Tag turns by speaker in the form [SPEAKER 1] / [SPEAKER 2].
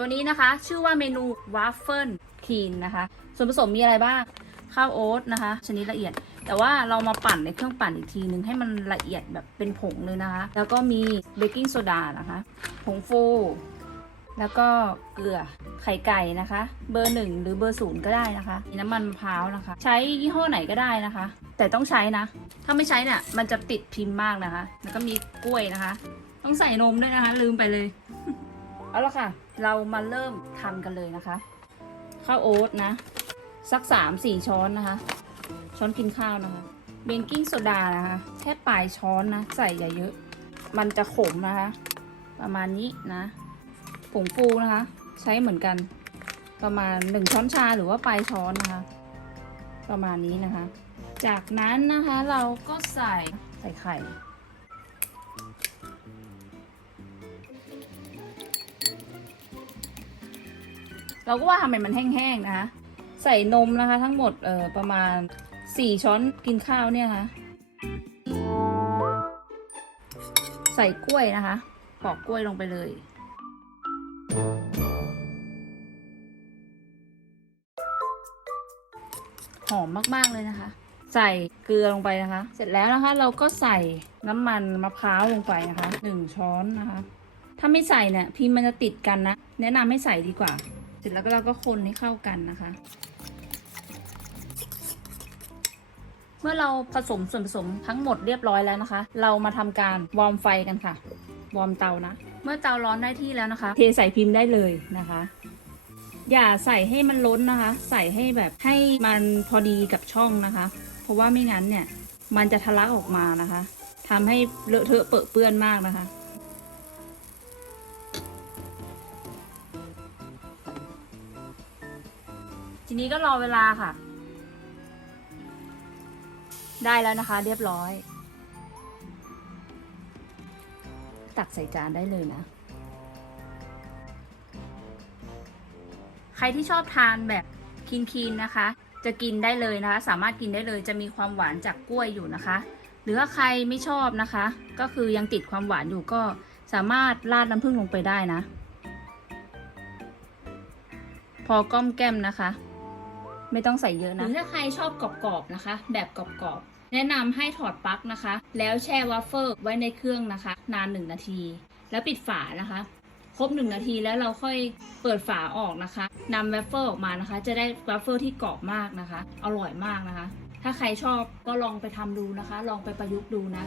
[SPEAKER 1] ตัวนี้นะคะชื่อว่าเมนูวาฟเฟิลคีนนะคะ ส่วนผสมมีอะไรบ้าง ข้าวโอ๊ตนะคะ ชนิดละเอียด แต่ว่าเรามาปั่นในเครื่องปั่นอีกทีนึงให้มันละเอียดแบบเป็นผงเลยนะคะ แล้วก็มีเบกกิ้งโซดานะคะ ผงฟู แล้วก็เกลือไข่ไก่นะคะ เบอร์หนึ่งหรือเบอร์ศูนย์ก็ได้นะคะมีน้ำมันมะพร้าวนะคะ ใช้ยี่ห้อไหนก็ได้นะคะ แต่ต้องใช้นะ ถ้าไม่ใช้เนี่ยมันจะติดพิมพ์มากนะคะ แล้วก็มีกล้วยนะคะ ต้องใส่นมด้วยนะคะ ลืมไปเลย เอาละค่ะ เรามาเริ่มทำกันเลยนะคะ ข้าวโอ๊ตนะ สักสามสี่ช้อนนะคะ ช้อนกินข้าวนะคะ เบกกิ้งโซดานะคะ แค่ปลายช้อนนะ ใส่อย่าเยอะ มันจะขมนะคะ ประมาณนี้นะผงฟูนะคะ ใช้เหมือนกัน ประมาณหนึ่งช้อนชาหรือว่าปลายช้อนนะคะ ประมาณนี้นะคะ จากนั้นนะคะเราก็ใส่ใส่ไข่ เราก็ว่าทำไมมันแห้งๆนะคะ ใส่นมนะคะ ทั้งหมดเอ่อประมาณ 4 ช้อนกินข้าวเนี่ยนะคะใส่กล้วยนะคะ ปอกกล้วยลงไปเลย หอมมากๆเลยนะคะ ใส่เกลือลงไปนะคะ เสร็จแล้วนะคะ เราก็ใส่น้ำมันมะพร้าวลงไปนะคะหนึ่งช้อนนะคะ ถ้าไม่ใส่เนี่ยพิมพ์มันจะติดกันนะ แนะนำให้ใส่ดีกว่า เสร็จแล้วก็เราก็คนให้เข้ากันนะคะ เมื่อเราผสมส่วนผสมทั้งหมดเรียบร้อยแล้วนะคะ เรามาทำการวอร์มไฟกันค่ะ วอร์มเตานะ เมื่อเตาร้อนได้ที่แล้วนะคะ เทใส่พิมพ์ได้เลยนะคะ อย่าใส่ให้มันล้นนะคะ ใส่ให้แบบให้มันพอดีกับช่องนะคะ เพราะว่าไม่งั้นเนี่ยมันจะทะลักออกมานะคะทำให้เลอะเทอะเปื้อนมากนะคะ ทีนี้ก็รอเวลาค่ะ ได้แล้วนะคะ เรียบร้อย ตักใส่จานได้เลยนะ ใครที่ชอบทานแบบคีนๆนะคะ จะกินได้เลยนะคะ สามารถกินได้เลยจะมีความหวานจากกล้วยอยู่นะคะ หรือถ้าใครไม่ชอบนะคะ ก็คือยังติดความหวานอยู่ก็สามารถราดน้ำผึ้งลงไปได้นะ พอก้อมแก้มนะคะ ไม่ต้องใส่เยอะนะหรือถ้าใครชอบกรอบๆนะคะ แบบกรอบๆ แนะนำให้ถอดปลั๊กนะคะ แล้วแช่วัฟเฟิลไว้ในเครื่องนะคะ นาน 1 นาที แล้วปิดฝานะคะ ครบ 1 นาทีแล้วเราค่อยเปิดฝาออกนะคะนำวัฟเฟิลออกมานะคะ จะได้วัฟเฟิลที่กรอบมากนะคะ อร่อยมากนะคะ ถ้าใครชอบก็ลองไปทำดูนะคะ ลองไปประยุกต์ดูนะ